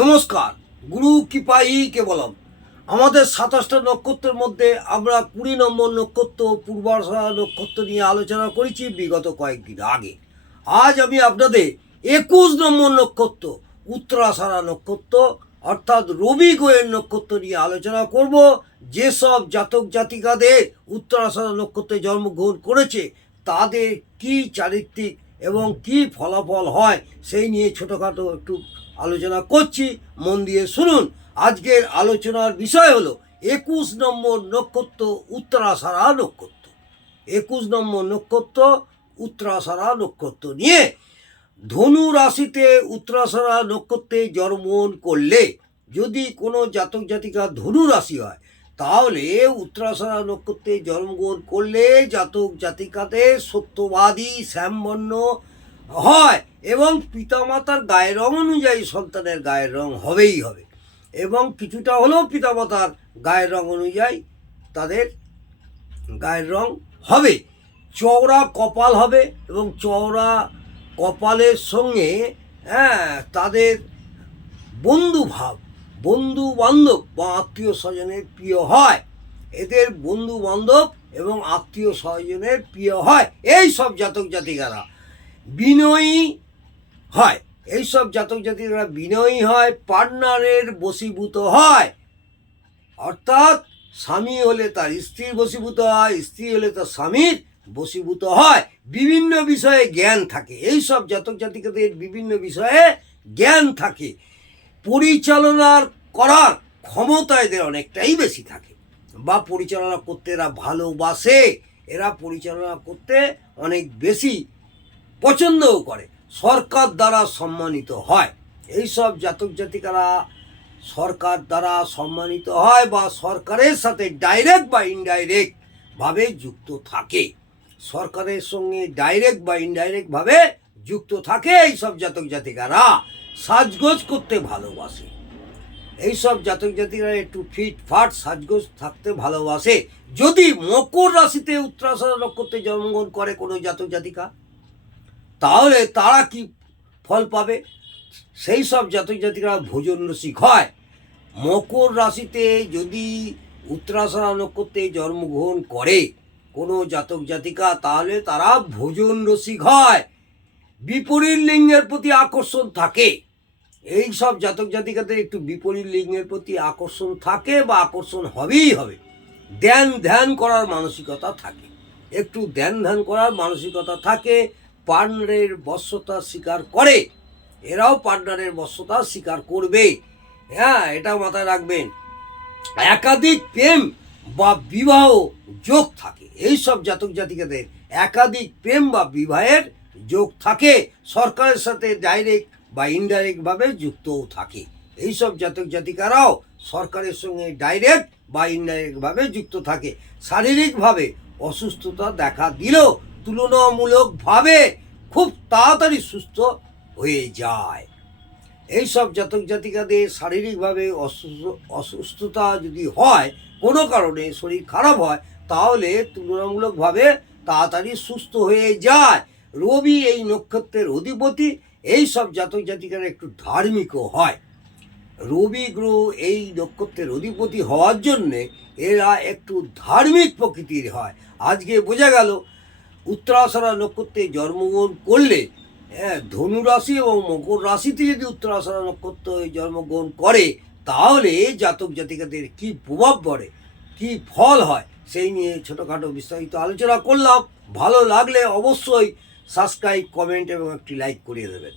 নমস্কার, গুরু কৃপাই কেবলম। আমাদের সাতাশটা নক্ষত্রের মধ্যে আমরা কুড়ি নম্বর নক্ষত্র, পূর্বাশা নক্ষত্র নিয়ে আলোচনা করেছি বিগত কয়েকদিন আগে। আজ আমি আপনাদের একুশ নম্বর নক্ষত্র উত্তরাষাঢ়া নক্ষত্র, অর্থাৎ রবি গোয়ের নক্ষত্র নিয়ে আলোচনা করব। যেসব জাতক জাতিকাদের উত্তরাষাঢ়া নক্ষত্রে জন্মগ্রহণ করেছে, তাদের কি চারিত্রিক এবং কি ফলাফল হয়, সেই নিয়ে ছোটোখাটো একটু আলোচনা করছি, মন দিয়ে শুনুন। আজকের আলোচনার বিষয় হলো একুশ নম্বর নক্ষত্র উত্তরাষাঢ়া নক্ষত্র। একুশ নম্বর নক্ষত্র উত্তরাষাঢ়া নক্ষত্র নিয়ে ধনু রাশিতে উত্তরাষাঢ়া নক্ষত্রে জন্মগ্রহণ করলে যদি কোনো জাতক জাতিকা ধনু রাশি হয়, তাহলে উত্তরাষাঢ়া নক্ষত্রে জন্মগ্রহণ করলে জাতক জাতিকাতে সত্যবাদী শ্যামবর্ণ হয় এবং পিতামাতার গায়ের রং অনুযায়ী সন্তানের গায়ের রং হবেই হবে। এবং কিছুটা হলেও পিতামাতার গায়ের রং অনুযায়ী তাদের গায়ের রং হবে। চওড়া কপাল হবে এবং চওড়া কপালের সঙ্গে হ্যাঁ তাদের বন্ধু ভাব বন্ধু বান্ধব বা আত্মীয় স্বজনের প্রিয় হয়। এদের বন্ধু বান্ধব এবং আত্মীয় স্বজনের প্রিয় হয়। এই সব জাতক জাতিকারা বিনয়ী হয়। এইসব জাতক জাতিকারা বিনয়ী হয়, পার্টনারের বশীভূত হয়। অর্থাৎ স্বামী হলে তার স্ত্রীর বশীভূত হয়, স্ত্রী হলে তার স্বামীর বশীভূত হয়। বিভিন্ন বিষয়ে জ্ঞান থাকে। এই সব জাতক জাতিকাদের বিভিন্ন বিষয়ে জ্ঞান থাকে। পরিচালনার করার ক্ষমতা এদের অনেকটাই বেশি থাকে। বা পরিচালনা করতে এরা ভালোবাসে। এরা পরিচালনা করতে অনেক বেশি পছন্দও করে, সরকার দ্বারা সম্মানিত হয়। এই সব জাতক জাতিকারা সরকার দ্বারা সম্মানিত হয় বা সরকারের সাথে ডাইরেক্ট বা ইনডাইরেক্ট ভাবে যুক্ত থাকে। সরকারের সঙ্গে ডাইরেক্ট বা ইনডাইরেক্ট ভাবে যুক্ত থাকে এই সব জাতক জাতিকারা। সাজগোজ করতে ভালোবাসে। এই সব জাতক জাতিকারা একটু ফিট ফাট সাজগোজ থাকতে ভালোবাসে। যদি মকর রাশিতে উত্তরাষাঢ়া নক্ষত্রে জন্মগ্রহণ করে কোনো জাতক জাতিকা তাহলে তারা কি ফল পাবে? সেই সব জাতক জাতিকারা ভোজন রসিক হয়। মকর রাশিতে যদি উত্তরাষাঢ়া নক্ষত্রে জন্মগ্রহণ করে কোনো জাতক জাতিকা, তাহলে তারা ভোজন রসিক হয়। বিপরীত লিঙ্গের প্রতি আকর্ষণ থাকে। এই সব জাতক জাতিকাদের একটু বিপরীত লিঙ্গের প্রতি আকর্ষণ থাকে বা আকর্ষণ হবেই হবে। ধ্যান ধ্যান করার মানসিকতা থাকে। একটু ধ্যান ধ্যান করার মানসিকতা থাকে। পার্টনারের বশ্যতা স্বীকার করে। এরাও পার্টনারের বশ্যতা স্বীকার করবে। হ্যাঁ এটা মাথায় রাখবেন। একাধিক প্রেম বা বিবাহ যোগ থাকে। এই সব জাতক জাতিকাদের একাধিক প্রেম বা বিবাহের যোগ থাকে। সরকারের সাথে ডাইরেক্ট বা ইনডাইরেক্টভাবে যুক্তও থাকে। এই সব জাতক জাতিকারাও সরকারের সঙ্গে ডাইরেক্ট বা ইনডাইরেক্টভাবে যুক্ত থাকে। শারীরিকভাবে অসুস্থতা দেখা দিলেও তুলনামূলকভাবে খুব তাড়াতাড়ি সুস্থ হয়ে যায়। এই সব জাতক জাতিকাদের শারীরিকভাবে অসুস্থ, অসুস্থতা যদি হয়, কোনো কারণে শরীর খারাপ হয়, তাহলে তুলনামূলকভাবে তাড়াতাড়ি সুস্থ হয়ে যায়। রবি এই নক্ষত্রের অধিপতি এই সব জাতক জাতিকারা একটু ধার্মিকও হয়। রবি গ্রহ এই নক্ষত্রের অধিপতি হওয়ার জন্যে এরা একটু ধার্মিক প্রকৃতির হয়। আজকে বোঝা গেল উত্তরাষাঢ়া নক্ষত্রে জন্মগ্রহণ করলে হ্যাঁ ধনু রাশি এবং মকর রাশিতে যদি উত্তরাষাঢ়া নক্ষত্রে জন্মগ্রহণ করে, তাহলে জাতক জাতিকাদের কি প্রভাব পড়ে, কি ফল হয়, সেই নিয়ে ছোটোখাটো বিস্তারিত আলোচনা করলাম। ভালো লাগলে অবশ্যই সাবস্ক্রাইব কমেন্ট এবং একটি লাইক করিয়ে দেবেন।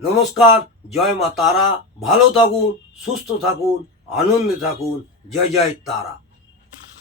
নমস্কার, জয় মা তারা। ভালো থাকুন, সুস্থ থাকুন, আনন্দে থাকুন। জয় জয় তারা।